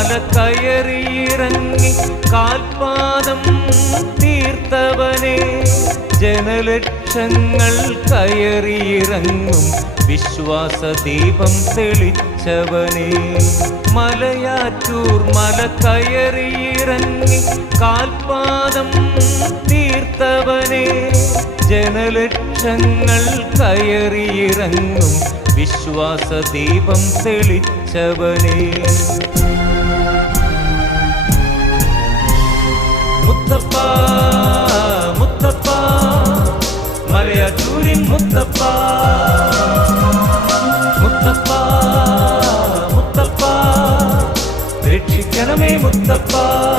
മല കയറിയിറങ്ങി കാൽപാദം തീർത്തവനെ ജനലക്ഷങ്ങൾ കയറിയിറങ്ങും വിശ്വാസദീപം തെളിച്ചവനെ. മലയാറ്റൂർ മല കയറിയിറങ്ങി കാൽപാദം തീർത്തവനെ ജനലക്ഷങ്ങൾ കയറിയിറങ്ങും വിശ്വാസദീപം തെളിച്ചവനെ. மறையாற்றூரின் முத்தப்பா. முத்தப்பா முத்தப்பா. ரட்சிக்கணமே முத்தப்பா.